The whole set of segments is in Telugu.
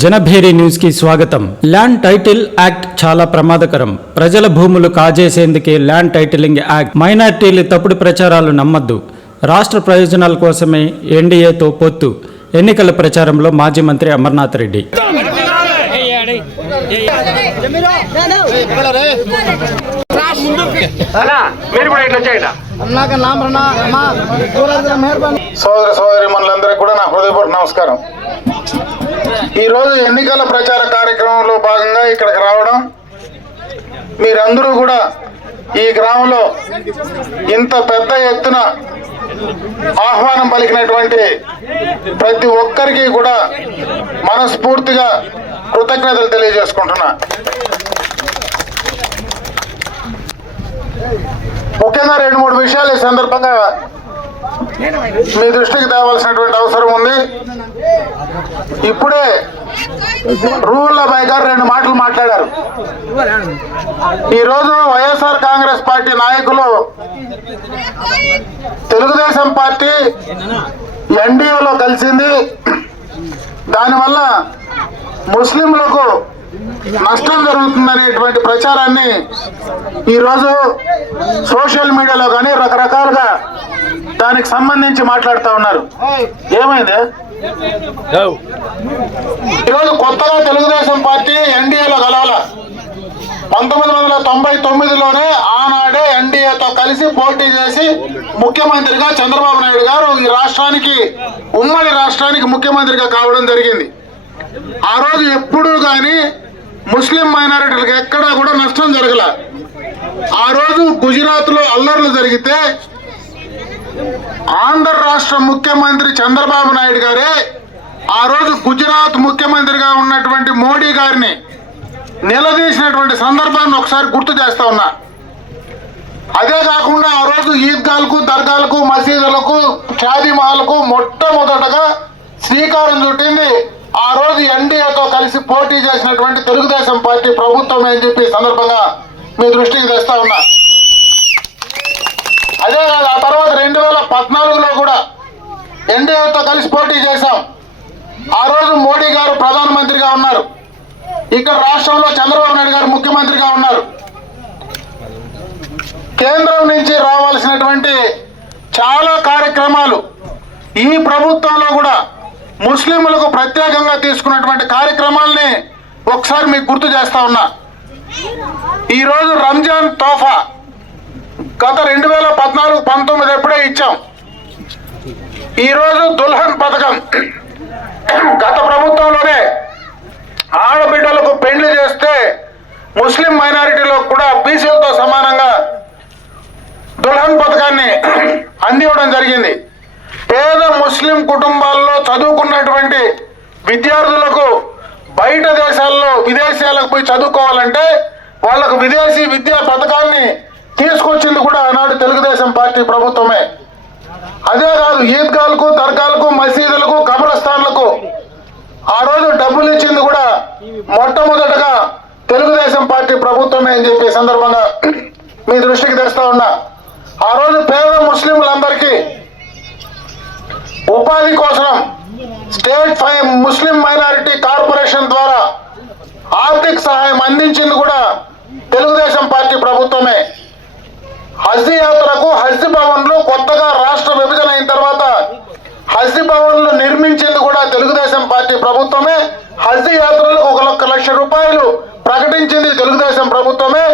జనభేరి న్యూస్కి స్వాగతం. ల్యాండ్ టైటిల్ యాక్ట్ చాలా ప్రమాదకరం. ప్రజల భూములు కాజేసేందుకే ల్యాండ్ టైటిలింగ్ యాక్ట్. మైనార్టీలు తప్పుడు ప్రచారాలు నమ్మద్దు. రాష్ట్ర ప్రయోజనాల కోసమే ఎన్డీఏతో పొత్తు. ఎన్నికల ప్రచారంలో మాజీ మంత్రి అమర్నాథ్ రెడ్డి. సోదరి సోదరి మనందరికీ కూడా నా హృదయపూర్వక నమస్కారం. ఈ రోజు ఎన్నికల ప్రచార కార్యక్రమంలో భాగంగా ఇక్కడికి రావడం మీరందరూ కూడా ఈ గ్రామంలో ఇంత పెద్ద ఎత్తున ఆహ్వానం పలికినటువంటి ప్రతి ఒక్కరికి కూడా మనస్ఫూర్తిగా కృతజ్ఞతలు తెలియజేసుకుంటున్నా. ముఖ్యంగా రెండు మూడు విషయాలు ఈ సందర్భంగా మీ దృష్టికి తేవాల్సినటువంటి అవసరం ఉంది. ఇప్పుడే రూల్ అబ్బాయి గారు రెండు మాటలు మాట్లాడారు. ఈ రోజు వైఎస్ఆర్ కాంగ్రెస్ పార్టీ నాయకులు తెలుగుదేశం పార్టీ ఎన్డీఏలో కలిసింది. దానివల్ల ముస్లింలకు నష్టం జరుగుతుందనేటువంటి ప్రచారాన్ని ఈరోజు సోషల్ మీడియాలో కానీ రకరకాలుగా దానికి సంబంధించి మాట్లాడుతూ ఉన్నారు. ఏమైంది? ఈరోజు కొత్తగా తెలుగుదేశం పార్టీ ఎన్డీఏలో కలవాల. పంతొమ్మిది వందల తొంభై తొమ్మిదిలోనే ఆనాడే ఎన్డీఏతో కలిసి పోటీ చేసి ముఖ్యమంత్రిగా చంద్రబాబు నాయుడు గారు ఈ రాష్ట్రానికి ఉమ్మడి రాష్ట్రానికి ముఖ్యమంత్రిగా కావడం జరిగింది. ఆ రోజు ఎప్పుడూ కానీ ముస్లిం మైనారిటీలకు ఎక్కడా కూడా నష్టం జరగల. ఆ రోజు గుజరాత్లో అల్లర్లు జరిగితే ఆంధ్ర రాష్ట్ర ముఖ్యమంత్రి చంద్రబాబు నాయుడు గారే ఆ రోజు గుజరాత్ ముఖ్యమంత్రిగా ఉన్నటువంటి మోడీ గారిని నిలదీసినటువంటి సందర్భాన్ని ఒకసారి గుర్తు చేస్తా ఉన్నా. అదే కాకుండా ఆ రోజు ఈద్గాలకు దర్గాలకు మసీదులకు షాదీ మహాలకు మొట్టమొదటగా శ్రీకారం చుట్టింది. ఆ రోజు ఎన్డీఏతో కలిసి పోటీ చేసినటువంటి తెలుగుదేశం పార్టీ ప్రభుత్వం అని చెప్పి సందర్భంగా మీ దృష్టికి తెస్తా ఉన్నా. అదే కాదు ఆ తర్వాత రెండు వేల పద్నాలుగులో కూడా ఎన్డీఏతో కలిసి పోటీ చేశాం. ఆ రోజు మోడీ గారు ప్రధానమంత్రిగా ఉన్నారు. ఇక్కడ రాష్ట్రంలో చంద్రబాబు నాయుడు గారు ముఖ్యమంత్రిగా ఉన్నారు. కేంద్రం నుంచి రావాల్సినటువంటి చాలా కార్యక్రమాలు ఈ ప్రభుత్వంలో కూడా ముస్లింలకు ప్రత్యేకంగా తీసుకున్నటువంటి కార్యక్రమాల్ని ఒకసారి మీకు గుర్తు చేస్తా ఉన్నా. ఈరోజు రంజాన్ తోఫా గత రెండు వేల పద్నాలుగు పంతొమ్మిది ఎప్పుడే ఇచ్చాం. ఈరోజు దుల్హన్ పథకం. గత ప్రభుత్వంలోనే ఆడబిడ్డలకు పెళ్ళి చేస్తే ముస్లిం మైనారిటీలో కూడా బీసీలతో సమానంగా దుల్హన్ పథకాన్ని అందివ్వడం జరిగింది. పేద ముస్లిం కుటుంబాల్లో చదువుకున్నటువంటి విద్యార్థులకు బయట దేశాల్లో విదేశాలకు పోయి చదువుకోవాలంటే వాళ్ళకు విదేశీ విద్యా పథకాన్ని తీసుకొచ్చింది కూడా ఆనాడు తెలుగుదేశం పార్టీ ప్రభుత్వమే. అదే కాదు ఈద్గాలకు దర్గాలకు మసీదులకు కబ్రస్థాన్లకు ఆ రోజు డబ్బులు ఇచ్చింది కూడా మొట్టమొదటగా తెలుగుదేశం పార్టీ ప్రభుత్వమే అని చెప్పి సందర్భంగా మీ దృష్టికి తెస్తా ఉన్నా. ఆ రోజు పేద ముస్లింలందరికీ ఉపాధి కోసం state five Muslim minority corporation ద్వారా ఆర్థిక సహాయం అందించింది కూడా తెలుగుదేశం పార్టీ ప్రభుత్వమే. హజ్ యాత్రకు హజ్ భవన్లు కొత్తగా రాష్ట్ర విభజన అయిన తర్వాత హజ్ భవన్లు నిర్మించింది కూడా తెలుగుదేశం పార్టీ ప్రభుత్వమే హజ్ యాత్రలకు ఒక లక్ష లక్ష రూపాయలు ప్రకటించింది తెలుగుదేశం ప్రభుత్వమే.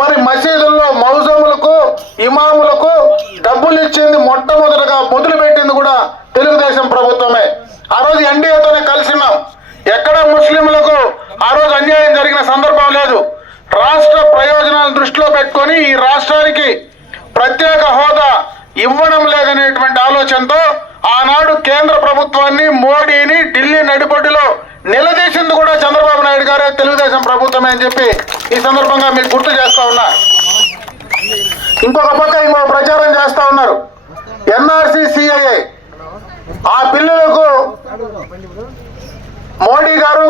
మరి మసీదుల్లో మౌజములకు ఇమాములకు డబ్బులు ఇచ్చింది మొట్టమొదటిగా మొదలు పెట్టింది కూడా తెలుగుదేశం ప్రభుత్వమే. ఆ రోజు ఎన్డీఏతోనే కలిసినాం. ఎక్కడ ముస్లింలకు ఆ రోజు అన్యాయం జరిగిన సందర్భం లేదు. రాష్ట్ర ప్రయోజనాలను దృష్టిలో పెట్టుకొని ఈ రాష్ట్రానికి ప్రత్యేక హోదా ఇవ్వడం లేదనేటువంటి ఆలోచనతో ఆనాడు కేంద్ర ప్రభుత్వాన్ని మోడీని ఢిల్లీ నడిబొడ్డులో నిలదీసింది కూడా చంద్రబాబు నాయుడు గారే. తెలుగుదేశం ప్రభుత్వమే అని చెప్పి ఈ సందర్భంగా మీకు గుర్తు చేస్తా ఉన్నా. ఇంకొక పక్క ఇంకొక ప్రచారం చేస్తా ఉన్నారు. ఎన్ఆర్సీ సిఐఏ ఆ బిల్లులకు మోడీ గారు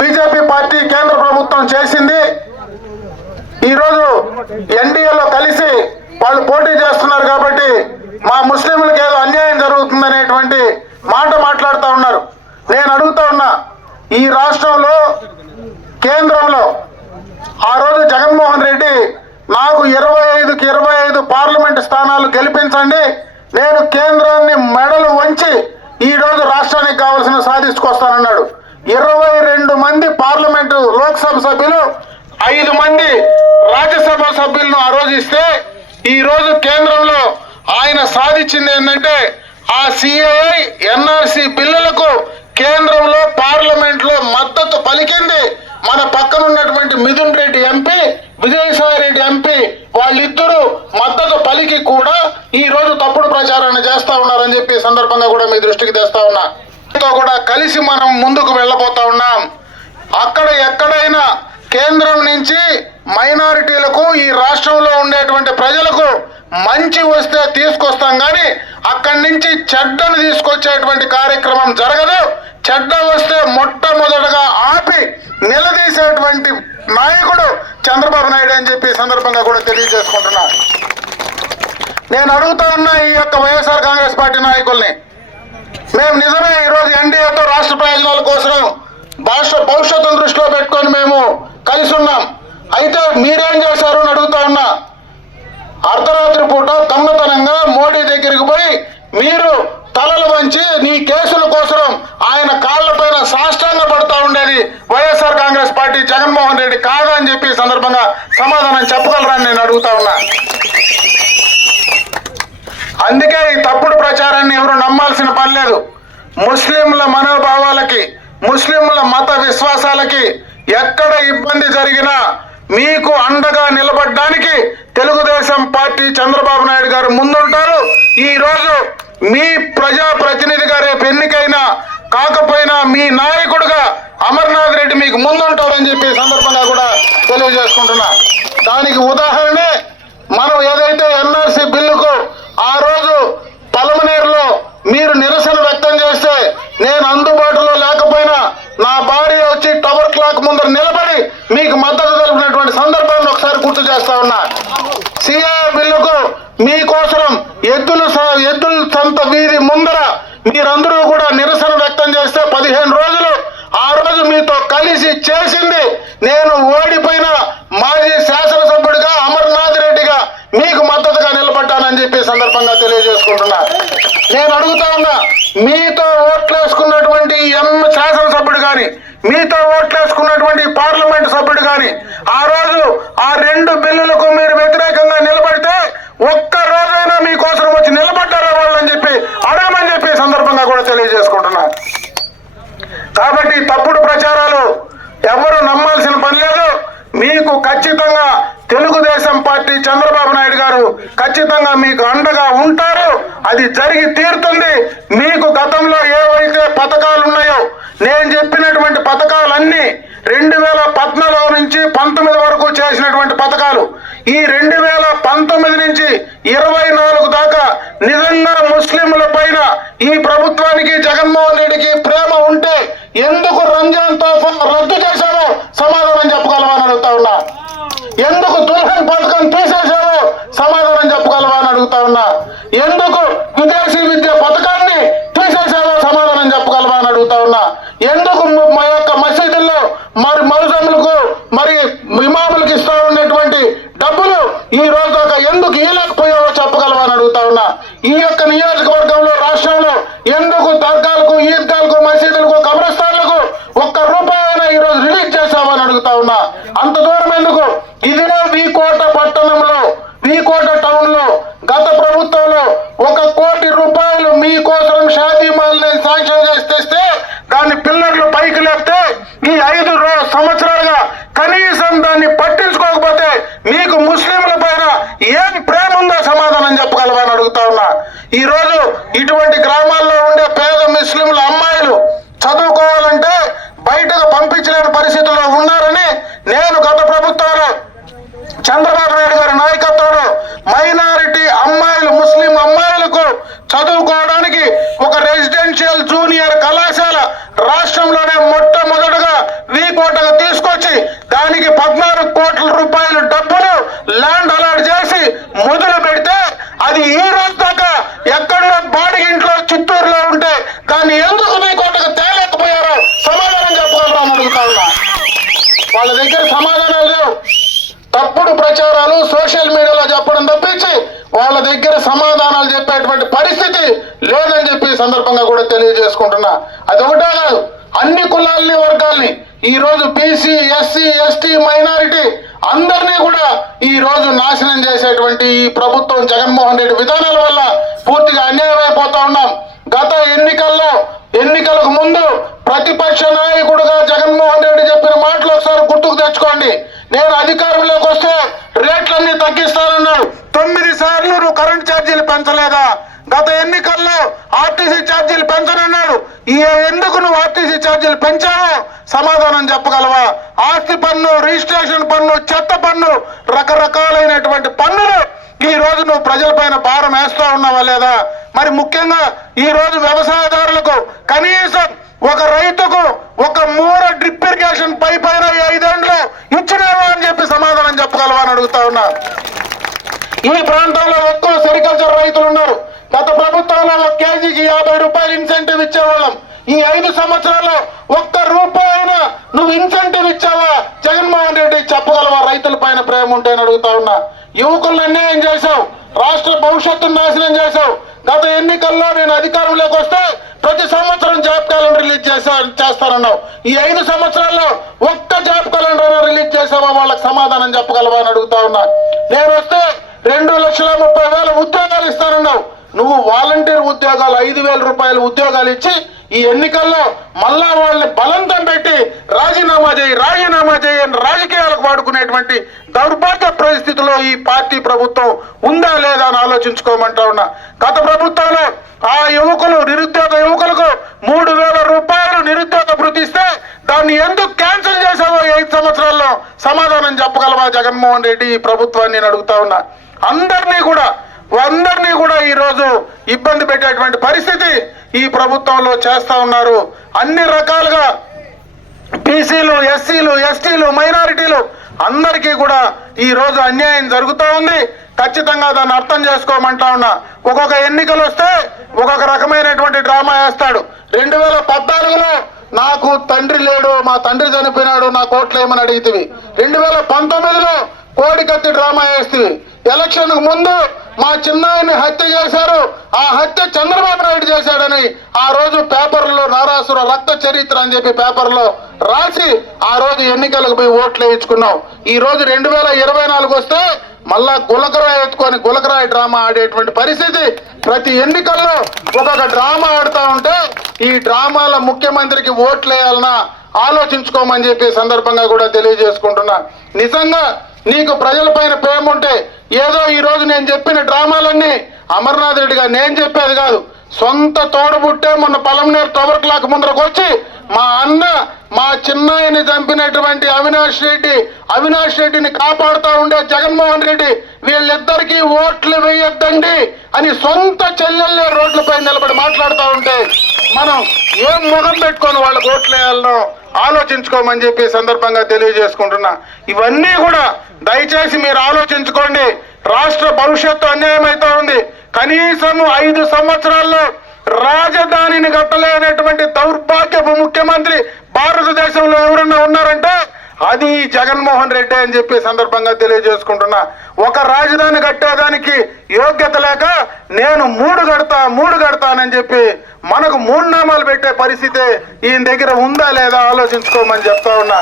బీజేపీ పార్టీ కేంద్ర ప్రభుత్వం చేసింది. ఈరోజు ఎన్డీఏలో కలిసి వాళ్ళు పోటీ చేస్తున్నారు కాబట్టి మా ముస్లింలకు ఏదో అన్యాయం జరుగుతుందనేటువంటి మాట మాట్లాడుతూ ఉన్నారు. నేను అడుగుతా ఉన్నా ఈ రాష్ట్రంలో కేంద్రంలో ఆ రోజు జగన్మోహన్ రెడ్డి నాకు ఇరవై ఐదుకి ఇరవై ఐదు పార్లమెంట్ స్థానాలు గెలిపించండి నేను కేంద్రాన్ని మెడలు వంచి ఈరోజు రాష్ట్రానికి కావాల్సిన సాధించుకొస్తానన్నాడు. ఇరవై రెండు మంది పార్లమెంటు లోక్సభ సభ్యులు ఐదు మంది రాజ్యసభ సభ్యులను ఆ రోజు ఇస్తే ఈ రోజు కేంద్రంలో ఆయన సాధించింది ఏంటంటే ఆ సిఐ ఎన్ఆర్సి బిల్లులకు కేంద్రంలో పార్లమెంట్లో మద్దతు పలికింది. మన పక్కన ఉన్నటువంటి మిథున్ రెడ్డి ఎంపీ విజయసాయి రెడ్డి ఎంపీ వాళ్ళిద్దరూ మద్దతు పలికి కూడా ఈ రోజు తప్పుడు ప్రచారాన్ని చేస్తా ఉన్నారని చెప్పి సందర్భంగా కూడా మీ దృష్టికి తెస్తా ఉన్నా. తో కూడా కలిసి మనం ముందుకు వెళ్ళబోతా ఉన్నాం. అక్కడ ఎక్కడైనా కేంద్రం నుంచి మైనారిటీలకు ఈ రాష్ట్రంలో ఉండేటువంటి ప్రజలకు మంచి వస్తే తీసుకొస్తాం కానీ అక్కడి నుంచి చెడ్డను తీసుకొచ్చేటువంటి కార్యక్రమం జరగదు. చెడ్డ వస్తే మొట్టమొదటగా ఆపి నిలదీసేటువంటి నాయకుడు చంద్రబాబు నాయుడు అని చెప్పి సందర్భంగా కూడా తెలియజేసుకుంటున్నా. నేను అడుగుతా ఉన్నా ఈ యొక్క వైఎస్ఆర్ కాంగ్రెస్ పార్టీ నాయకుల్ని. మేము నిజమే ఈరోజు ఎన్డీఏతో రాష్ట్ర ప్రయోజనాల కోసం రాష్ట్ర భవిష్యత్తును దృష్టిలో పెట్టుకొని మేము కలిసి ఉన్నాం అయితే మీరేం చేశారు అని అడుగుతా ఉన్నా. అర్ధరాత్రి పూట దొంగతనంగా మోడీ దగ్గరికి పోయి మీరు తలలు వంచి నీ కేసుల కోసం ఆయన కాళ్ళపైన సాష్టాంగ పడుతూ ఉండేది వైఎస్ఆర్ కాంగ్రెస్ పార్టీ జగన్మోహన్ రెడ్డి కాదా అని చెప్పి సందర్భంగా సమాధానం చెప్పగలరని నేను అడుగుతా ఉన్నా. అందుకే ఈ తప్పుడు ప్రచారాన్ని ఎవరు నమ్మాల్సిన పని లేదు. ముస్లింల మనోభావాలకి ముస్లింల మత విశ్వాసాలకి ఎక్కడ ఇబ్బంది జరిగినా మీకు అండగా నిలబడడానికి తెలుగుదేశం పార్టీ చంద్రబాబు నాయుడు గారు ముందుంటారు. ఈరోజు మీ ప్రజా ప్రతినిధిగా రేపు ఎన్నికైనా కాకపోయినా మీ నాయకుడుగా అమర్నాథ్ రెడ్డి మీకు ముందుంటారని చెప్పి సందర్భంగా కూడా తెలియజేసుకుంటున్నా. దానికి ఉదాహరణే మనం ఏదైతే ఎన్ఆర్సీ బిల్లుకు ఆ రోజు పలమనేరులో మీరు నిరసన వ్యక్తం చేస్తే నేను అందుబాటులో లేకపోయినా నా భార్య వచ్చి టవర్ క్లాక్ ముందర నిలబడి మీకు మద్దతు తెలిపినటువంటి సందర్భాన్ని ఒకసారి గుర్తు చేస్తా ఉన్నా సిఆర్ బిల్లుకు మీకోసం ఎద్దుల స- ఎద్దుల సంత వీధి ముందర మీరందరూ కూడా నిరసన వ్యక్తం చేస్తే పదిహేను రోజులు ఆ రోజు మీతో కలిసి చేసింది నేను ఓడిపోయిన మాజీ శాసనసభ్యుడిగా అమర్నాథ్ రెడ్డిగా మీకు మద్దతుగా నిలబడ్డానని చెప్పి సందర్భంగా తెలియజేసుకుంటున్నా. నేను అడుగుతా ఉన్నా మీతో ఓట్లేసుకున్నటువంటి ఎం శాసనసభ్యుడు కానీ మీతో ఓట్లేసుకున్నటువంటి పార్లమెంట్ సభ్యుడు కానీ ఆ రోజు ఆ రెండు బిల్లులకు మీరు వ్యతిరేకంగా నిలబడితే ఒక్క రోజైనా మీకోసం వచ్చి నిలబడ్డారా వాళ్ళు అని చెప్పి అడగమని చెప్పి ఈ సందర్భంగా కూడా తెలియజేసుకుంటున్నా కాబట్టి తప్పుడు ప్రచారాలు ఎవరు నమ్మాల్సిన పని లేదు మీకు ఖచ్చితంగా తెలుగుదేశం పార్టీ చంద్రబాబు నాయుడు గారు ఖచ్చితంగా మీకు అండగా ఉంటారు జరిగితే అది ఒకటే కాదు అన్ని కులాలని వర్గాల్ని ఈ రోజు బీసీ ఎస్సీ ఎస్టీ మైనారిటీ అందరినీ కూడా ఈ రోజు నాశనం చేసేటువంటి ఈ ప్రభుత్వం జగన్మోహన్ రెడ్డి విధానాల వల్ల పూర్తిగా అన్యాయం అయిపోతా ఉన్నాం. గత ఎన్నికల్లో ఎన్నికలకు ముందు ప్రతిపక్ష నాయకుడుగా జగన్మోహన్ రెడ్డి చెప్పిన మాటలు ఒకసారి గుర్తుకు తెచ్చుకోండి. నేను అధికారంలోకి వస్తే రేట్లన్నీ తగ్గిస్తానన్నాడు. తొమ్మిది సార్లు నువ్వు కరెంట్ ఛార్జీలు పెంచలేదా? గత ఎన్నికల్లో ఆర్టీసీ ఛార్జీలు పెంచనన్నాడు. ఈ ఎందుకు నువ్వు ఆర్టీసీ ఛార్జీలు పెంచావో సమాధానం చెప్పగలవా? ఆస్తి పన్ను రిజిస్ట్రేషన్ పన్ను చెత్త పన్ను రకరకాలైనటువంటి పన్నులు ఈ రోజు నువ్వు ప్రజలపైన భారం వేస్తూ ఉన్నావా లేదా? మరి ముఖ్యంగా ఈ రోజు వ్యవసాయదారులకు కనీసం ఒక రైతుకు ఒక మూర డ్రిప్ ఇరిగేషన్ పై పైన ఈ ఐదేండ్లు ఇచ్చినావా అని చెప్పి సమాధానం చెప్పగలవా అని అడుగుతా ఉన్నా. ఈ ప్రాంతంలో ఎక్కువ సెరికల్చర్ రైతులు ఉన్నారు. గత ప్రభుత్వంలో ఒక కేజీకి యాభై రూపాయలు ఇన్సెంటివ్ ఇచ్చేవాళ్ళం. ఈ ఐదు సంవత్సరాల్లో ఒక్క రూపాయినా నువ్వు ఇన్సెంటివ్ ఇచ్చావా? జగన్మోహన్ రెడ్డి చెప్పగలవా? రైతుల పైన ప్రేమ ఉంటే అని అడుగుతా ఉన్నా. యువకులను అన్యాయం చేశావు. రాష్ట్ర భవిష్యత్తును నాశనం చేశావు. గత ఎన్నికల్లో నేను అధికారంలోకి వస్తే ప్రతి సంవత్సరం జాబ్ క్యాలెండర్ రిలీజ్ చేసా చేస్తానన్నావు. ఈ ఐదు సంవత్సరాల్లో ఒక్క జాబ్ క్యాలెండర్ రిలీజ్ చేసావా వాళ్ళకి సమాధానం చెప్పగలవా? అని అడుగుతా ఉన్నా. నేను వస్తే రెండు లక్షల ముప్పై వేల ఉద్యోగాలు ఇస్తానన్నావు. నువ్వు వాలంటీర్ ఉద్యోగాలు ఐదు వేల రూపాయల ఉద్యోగాలు ఇచ్చి ఈ ఎన్నికల్లో మళ్ళా వాళ్ళని బలంతం పెట్టి రాజీనామా చేయి రాజీనామా చేయి అని రాజకీయాలకు వాడుకునేటువంటి దౌర్భాగ్య పరిస్థితిలో ఈ పార్టీ ప్రభుత్వం ఉందా లేదా అని ఆలోచించుకోమంటా ఉన్నా. గత ప్రభుత్వంలో ఆ యువకులు నిరుద్యోగ యువకులకు మూడు వేల రూపాయలు నిరుద్యోగ భృతి ఇస్తే దాన్ని ఎందుకు క్యాన్సిల్ చేశావో ఐదు సంవత్సరాల్లో? సమాధానం చెప్పగలవా జగన్మోహన్ రెడ్డి ఈ ప్రభుత్వాన్ని నేను అడుగుతా ఉన్నా. అందరినీ కూడా అందరినీ కూడా ఈరోజు ఇబ్బంది పెట్టేటువంటి పరిస్థితి ఈ ప్రభుత్వంలో చేస్తూ ఉన్నారు. అన్ని రకాలుగా బీసీలు ఎస్సీలు ఎస్టీలు మైనారిటీలు అందరికీ కూడా ఈ రోజు అన్యాయం జరుగుతూ ఉంది. ఖచ్చితంగా దాన్ని అర్థం చేసుకోమంటా ఉన్నా. ఒక్కొక్క ఎన్నికలు వస్తే ఒక్కొక్క రకమైనటువంటి డ్రామా వేస్తాడు. రెండు వేల పద్నాలుగులో నాకు తండ్రి లేడు మా తండ్రి చనిపోయినాడు నా కోట్లు ఏమని అడిగితివి? రెండు వేల పంతొమ్మిదిలో కోడికత్తి డ్రామా వేస్తుంది ఎలక్షన్ ముందు మా చిన్నాయన్ని హత్య చేశారు. ఆ హత్య చంద్రబాబు నాయుడు చేశాడని ఆ రోజు పేపర్లో నారాసుర రక్త చరిత్ర అని చెప్పి పేపర్లో రాసి ఆ రోజు ఎన్నికలకు పోయి ఓట్లు వేయించుకున్నాం. ఈ రోజు రెండు వేల ఇరవై నాలుగు వస్తే మళ్ళా గులకరాయి ఎత్తుకొని గులకరాయి డ్రామా ఆడేటువంటి పరిస్థితి. ప్రతి ఎన్నికల్లో ఒక్కొక్క డ్రామా ఆడుతూ ఉంటే ఈ డ్రామాల ముఖ్యమంత్రికి ఓట్లు వేయాలన్నా ఆలోచించుకోమని చెప్పి సందర్భంగా కూడా తెలియజేసుకుంటున్నా. నిజంగా నీకు ప్రజలపైన ప్రేమ ఉంటే ఏదో ఈ రోజు నేను చెప్పిన డ్రామాలన్నీ అమర్నాథ్ రెడ్డి గారు నేను చెప్పేది కాదు. సొంత తోడబుట్టే మొన్న పలంనేరు టవర్ క్లాక్ ముందరకు వచ్చి మా అన్న మా చిన్నాయని చంపినటువంటి అవినాష్ రెడ్డి అవినాష్ రెడ్డిని కాపాడుతూ ఉండే జగన్మోహన్ రెడ్డి వీళ్ళిద్దరికీ ఓట్లు వేయొద్దండి అని సొంత చెల్లెల్ని రోడ్లపై నిలబడి మాట్లాడుతూ ఉంటే మనం ఏం ముఖం పెట్టుకొని వాళ్ళకి ఓట్లు వేయాలనో ఆలోచించుకోమని చెప్పి సందర్భంగా తెలియజేసుకుంటున్నా. ఇవన్నీ కూడా దయచేసి మీరు ఆలోచించుకోండి. రాష్ట్ర భవిష్యత్తు అన్యాయం అవుతా ఉంది. కనీసం ఐదు సంవత్సరాల్లో రాజధానిని కట్టలేనటువంటి దౌర్భాగ్యపు ముఖ్యమంత్రి భారతదేశంలో ఎవరన్నా ఉన్నారంటే అది జగన్మోహన్ రెడ్డి అని చెప్పి సందర్భంగా తెలియజేసుకుంటున్నా. ఒక రాజధాని కట్టేదానికి యోగ్యత లేక నేను మూడు కడతా మూడు కడతానని చెప్పి మనకు మూడు నామాలు పెట్టే పరిస్థితి ఈయన దగ్గర ఉందా లేదా ఆలోచించుకోమని చెప్తా ఉన్నా.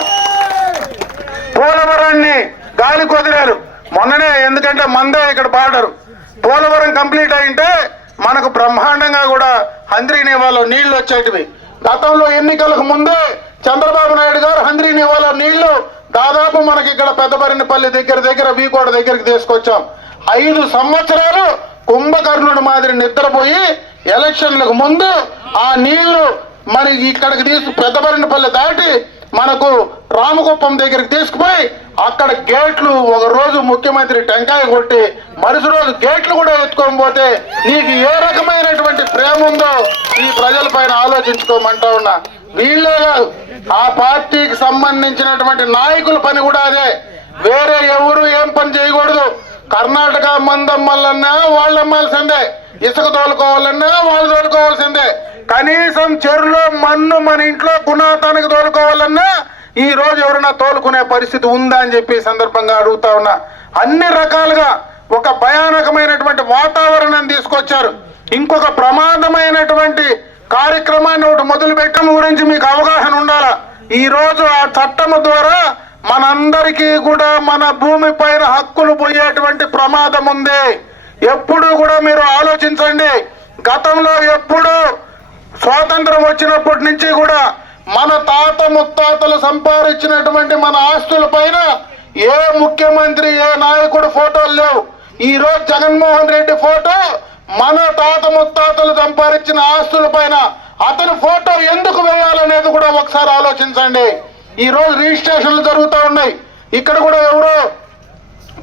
పోలవరాన్ని గాలి కుదిరారు. మొన్ననే ఎందుకంటే మందే ఇక్కడ బార్డర్. పోలవరం కంప్లీట్ అయింటే మనకు బ్రహ్మాండంగా కూడా హంద్రీ నేవాలో నీళ్ళు వచ్చేటివి. గతంలో ఎన్నికలకు ముందే చంద్రబాబు నాయుడు గారు హంద్రీ నేవాలో నీళ్ళు దాదాపు మనకి ఇక్కడ పెద్దపరినపల్లి దగ్గర దగ్గర వీకోట దగ్గరికి తీసుకొచ్చాం. ఐదు సంవత్సరాలు కుంభకర్ణుడు మాదిరి నిద్రపోయి ఎలక్షన్లకు ముందు ఆ నీళ్ళు మరి ఇక్కడికి తీసు పెద్దపరినపల్లి దాటి మనకు రామకుప్పం దగ్గరికి తీసుకుపోయి అక్కడ గేట్లు ఒక రోజు ముఖ్యమంత్రి టెంకాయ కొట్టి మరుసటి రోజు గేట్లు కూడా ఎత్తుకొని పోతే నీకు ఏ రకమైనటువంటి ప్రేమ ఉందో ఈ ప్రజల పైన ఆలోచించుకోమంటా ఉన్నా. వీళ్ళే కాదు ఆ పార్టీకి సంబంధించినటువంటి నాయకుల పని కూడా అదే. వేరే ఎవరు ఏం పని చేయకూడదు. కర్ణాటక మందమ్మలన్నా వాళ్ళమ్మాల్సిందే ఇసుక తోలుకోవాలన్నా వాళ్ళు తోలుకోవాల్సిందే. కనీసం చెరులో మన్ను మన ఇంట్లో గుణాతానికి తోలుకోవాలన్నా ఈ రోజు ఎవరైనా తోలుకునే పరిస్థితి ఉందా అని చెప్పి సందర్భంగా అడుగుతా ఉన్నా. అన్ని రకాలుగా ఒక భయానకమైనటువంటి వాతావరణం తీసుకొచ్చారు. ఇంకొక ప్రమాదమైనటువంటి కార్యక్రమాన్ని ఒకటి మొదలు పెట్టడం గురించి మీకు అవగాహన ఉండాలా? ఈ రోజు ఆ చట్టము ద్వారా మనందరికీ కూడా మన భూమి పైన హక్కులు పోయేటువంటి ప్రమాదం ఉంది. ఎప్పుడు కూడా మీరు ఆలోచించండి. గతంలో ఎప్పుడు స్వాతంత్రం వచ్చినప్పటి నుంచి కూడా మన తాత ముత్తాతలు సంపాదించినటువంటి మన ఆస్తుల పైన ఏ ముఖ్యమంత్రి ఏ నాయకుడు ఫోటోలు లేవు. ఈ రోజు జగన్మోహన్ రెడ్డి ఫోటో మన తాత ముత్తాతలు సంపాదించిన ఆస్తుల పైన అతని ఫోటో ఎందుకు వేయాలనేది కూడా ఒకసారి ఆలోచించండి. ఈ రోజు రిజిస్ట్రేషన్లు జరుగుతూ ఉన్నాయి. ఇక్కడ కూడా ఎవరో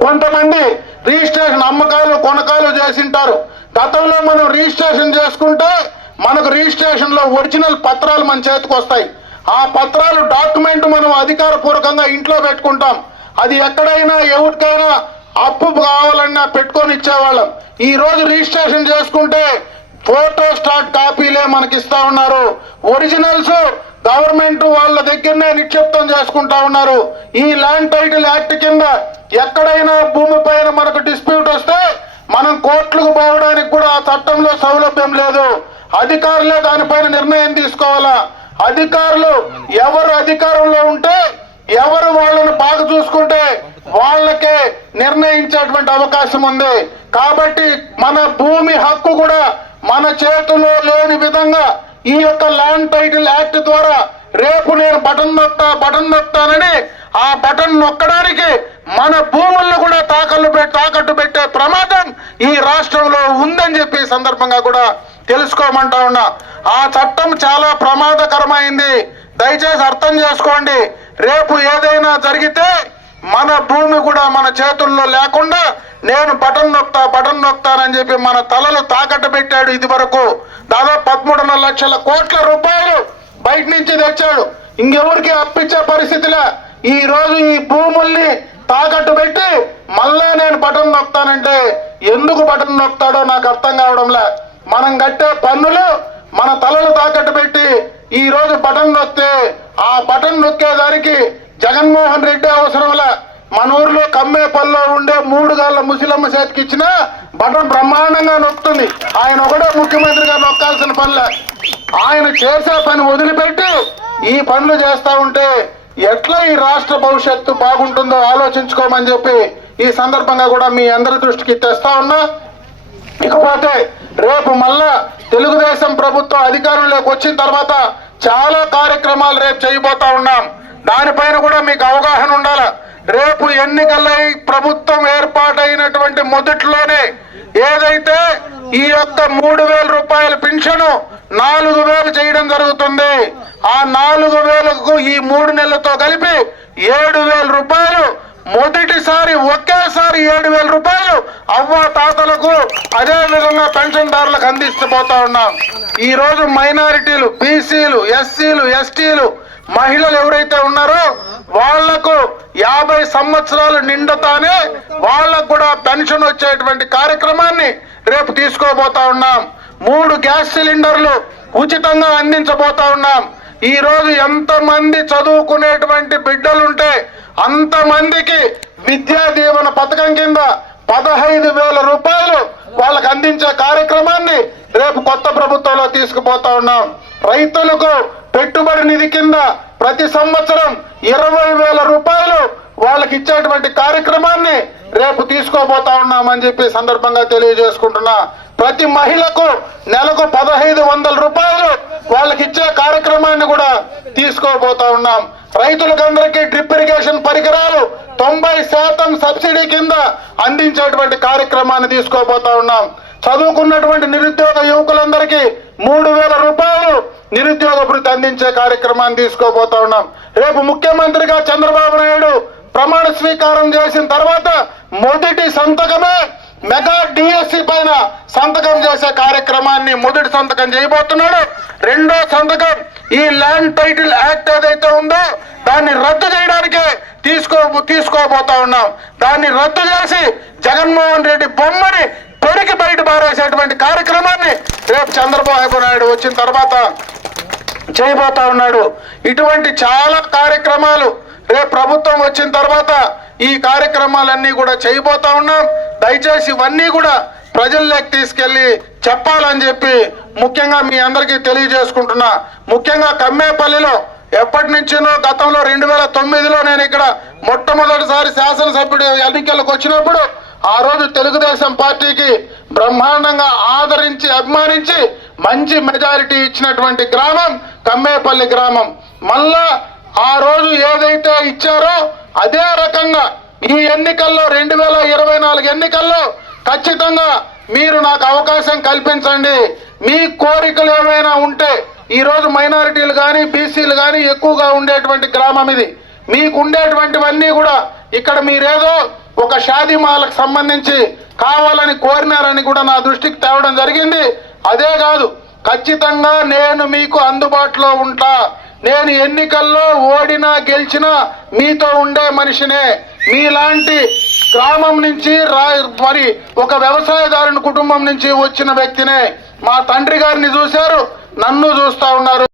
కొంతమంది రిజిస్ట్రేషన్ అమ్మకాలు కొనకాలు చేసింటారు. గతంలో మనం రిజిస్ట్రేషన్ చేసుకుంటే మనకు రిజిస్ట్రేషన్లో ఒరిజినల్ పత్రాలు మన చేతికి వస్తాయి. ఆ పత్రాలు డాక్యుమెంట్ మనం అధికారపూర్వకంగా ఇంట్లో పెట్టుకుంటాం. అది ఎక్కడైనా ఎవరికైనా అప్పు కావాలన్నా పెట్టుకొని ఇచ్చేవాళ్ళం. ఈ రోజు రిజిస్ట్రేషన్ చేసుకుంటే ఫోటో స్టార్ట్ కాపీలే మనకి ఇస్తా ఉన్నారు. ఒరిజినల్స్ గవర్నమెంట్ వాళ్ళ దగ్గరనే నిక్షిప్తం చేసుకుంటా ఉన్నారు. ఈ ల్యాండ్ టైటిల్ యాక్ట్ కింద ఎక్కడైనా భూమి పైన మనకు డిస్ప్యూట్ వస్తే మనం కోర్టులకు పోవడానికి కూడా ఆ చట్టంలో సౌలభ్యం లేదు. అధికారులే దానిపైన నిర్ణయం తీసుకోవాలా? అధికారులు ఎవరు అధికారంలో ఉంటే ఎవరు వాళ్ళని బాగా చూసుకుంటే వాళ్ళకే నిర్ణయించేటువంటి అవకాశం ఉంది. కాబట్టి మన భూమి హక్కు కూడా మన చేతిలో లేని విధంగా ఈ యొక్క ల్యాండ్ టైటిల్ యాక్ట్ ద్వారా రేపు నేను బటన్ నొక్తా బటన్ నొక్తానని ఆ బటన్ నొక్కడానికి మన భూములను కూడా తాకట్టు పెట్టి తాకట్టు పెట్టే ప్రమాదం ఈ రాష్ట్రంలో ఉందని చెప్పి సందర్భంగా కూడా తెలుసుకోమంటా ఉన్నా. ఆ చట్టం చాలా ప్రమాదకరమైంది. దయచేసి అర్థం చేసుకోండి. రేపు ఏదైనా జరిగితే మన భూమి కూడా మన చేతుల్లో లేకుండా నేను బటన్ నొక్తా బటన్ నొక్తానని చెప్పి మన తలలు తాకట్టు పెట్టాడు ఇది వరకు దాదాపు పదమూడున్నర లక్షల కోట్ల రూపాయలు బయట నుంచి తెచ్చాడు. ఇంకెవరికి అప్పించే పరిస్థితిలో. ఈ రోజు ఈ భూముల్ని తాకట్టు పెట్టి మళ్ళా నేను బటన్ నొక్తానంటే ఎందుకు బటన్ నొక్తాడో నాకు అర్థం కావడంలే. మనం కట్టే పన్నులు మన తలలు తాకట్టు పెట్టి ఈ రోజు బటన్ నొక్కితే ఆ బటన్ నొక్కేదానికి జగన్మోహన్ రెడ్డి అవసరంలా మన ఊర్లో కమ్మేపల్లిలో ఉండే మూడు గాళ్ళ ముసలమ్మ చేతికి ఇచ్చిన బటన్ బ్రహ్మాండంగా నొక్కుతుంది. ఆయన ఒకటే ముఖ్యమంత్రిగా నొక్కాల్సిన పనుల ఆయన చేసే పని వదిలిపెట్టి ఈ పనులు చేస్తా ఉంటే ఎట్లా ఈ రాష్ట్ర భవిష్యత్తు బాగుంటుందో ఆలోచించుకోమని చెప్పి ఈ సందర్భంగా కూడా మీ అందరి దృష్టికి తెస్తా ఉన్నా. ఇకపోతే రేపు మళ్ళా తెలుగుదేశం ప్రభుత్వం అధికారంలోకి వచ్చిన తర్వాత చాలా కార్యక్రమాలు రేపు చేయబోతా ఉన్నాం. దానిపైన కూడా మీకు అవగాహన ఉండాల. రేపు ఎన్నికలై ప్రభుత్వం ఏర్పాటైనటువంటి మొదట్లోనే ఏదైతే ఈ యొక్క మూడు వేల రూపాయల పింఛను నాలుగు వేలు చేయడం జరుగుతుంది. ఆ నాలుగు వేలకు ఈ మూడు నెలలతో కలిపి ఏడు వేల రూపాయలు మొదటిసారి ఒకేసారి ఏడు వేల రూపాయలు అవ్వ తాతలకు అదే విధంగా పెన్షన్దారులకు అందిస్తూ ఉన్నాం. ఈ రోజు మైనారిటీలు బీసీలు ఎస్సీలు ఎస్టీలు మహిళలు ఎవరైతే ఉన్నారో వాళ్ళకు యాభై సంవత్సరాలు నిండతానే వాళ్ళకు కూడా పెన్షన్ వచ్చేటువంటి కార్యక్రమాన్ని రేపు తీసుకోబోతా ఉన్నాం. మూడు గ్యాస్ సిలిండర్లు ఉచితంగా అందించబోతా ఉన్నాం. ఈరోజు ఎంతమంది చదువుకునేటువంటి బిడ్డలుంటే అంతమందికి విద్యా దీవెన పథకం కింద పదహైదు వేల రూపాయలు వాళ్ళకు అందించే కార్యక్రమాన్ని రేపు కొత్త ప్రభుత్వంలో తీసుకుపోతా ఉన్నాం. రైతులకు పెట్టుబడి నిధి కింద ప్రతి సంవత్సరం ఇరవై వేల రూపాయలు వాళ్ళకి ఇచ్చేటువంటి కార్యక్రమాన్ని రేపు తీసుకోబోతా ఉన్నామని చెప్పి సందర్భంగా తెలియజేసుకుంటున్నా. ప్రతి మహిళకు నెలకు పదహైదు వందల రూపాయలు వాళ్ళకి ఇచ్చే కార్యక్రమాన్ని కూడా తీసుకోబోతా ఉన్నాం. రైతులకందరికీ డ్రిప్ ఇరిగేషన్ పరికరాలు తొంభై శాతం సబ్సిడీ కింద అందించేటువంటి కార్యక్రమాన్ని తీసుకోబోతా ఉన్నాం. చదువుకున్నటువంటి నిరుద్యోగ యువకులందరికీ మూడు వేల రూపాయలు నిరుద్యోగ భృతి అందించే కార్యక్రమాన్ని తీసుకోబోతా ఉన్నాం. రేపు ముఖ్యమంత్రిగా చంద్రబాబు నాయుడు ప్రమాణ స్వీకారం చేసిన తర్వాత మొదటి సంతకమే మెగా డిఎస్సి పైన సంతకం చేసే కార్యక్రమాన్ని మొదటి సంతకం చేయబోతున్నాడు. రెండో సంతకం ఈ ల్యాండ్ టైటిల్ యాక్ట్ ఏదైతే ఉందో దాన్ని రద్దు చేయడానికే తీసుకో తీసుకోబోతా ఉన్నాం. దాన్ని రద్దు చేసి జగన్మోహన్ రెడ్డి బొమ్మని పొడికి బయట పారేసేటువంటి కార్యక్రమాన్ని రేపు చంద్రబాబు నాయుడు వచ్చిన తర్వాత చేయబోతా ఉన్నాడు. ఇటువంటి చాలా కార్యక్రమాలు రేపు ప్రభుత్వం వచ్చిన తర్వాత ఈ కార్యక్రమాలన్నీ కూడా చేయబోతా ఉన్నాం. దయచేసి ఇవన్నీ కూడా ప్రజల్లోకి తీసుకెళ్ళి చెప్పాలని చెప్పి ముఖ్యంగా మీ అందరికీ తెలియజేసుకుంటున్నా. ముఖ్యంగా కమ్మేపల్లిలో ఎప్పటి నుంచినో గతంలో రెండు వేల తొమ్మిదిలో నేను ఇక్కడ మొట్టమొదటిసారి శాసనసభ్యుడు ఎన్నికలకు వచ్చినప్పుడు ఆ రోజు తెలుగుదేశం పార్టీకి బ్రహ్మాండంగా ఆదరించి అభిమానించి మంచి మెజారిటీ ఇచ్చినటువంటి గ్రామం కమ్మేపల్లి గ్రామం. మళ్ళా ఆ రోజు ఏదైతే ఇచ్చారో అదే రకంగా ఈ ఎన్నికల్లో రెండు వేల ఇరవై నాలుగు ఎన్నికల్లో ఖచ్చితంగా మీరు నాకు అవకాశం కల్పించండి. మీ కోరికలు ఏమైనా ఉంటే ఈరోజు మైనారిటీలు కానీ బీసీలు కానీ ఎక్కువగా ఉండేటువంటి గ్రామం ఇది. మీకు ఉండేటువంటివన్నీ కూడా ఇక్కడ మీరేదో ఒక షాదీమాలకు సంబంధించి కావాలని కోరినారని కూడా నా దృష్టికి తేవడం జరిగింది. అదే కాదు ఖచ్చితంగా నేను మీకు అందుబాటులో ఉంటా. నేను ఎన్నికల్లో ఓడినా గెలిచినా మీతో ఉండే మనిషినే. మీలాంటి గ్రామం నుంచి రా మరి ఒక వ్యవసాయదారుని కుటుంబం నుంచి వచ్చిన వ్యక్తినే మా తండ్రి గారిని చూశారు నన్ను చూస్తా ఉన్నారు.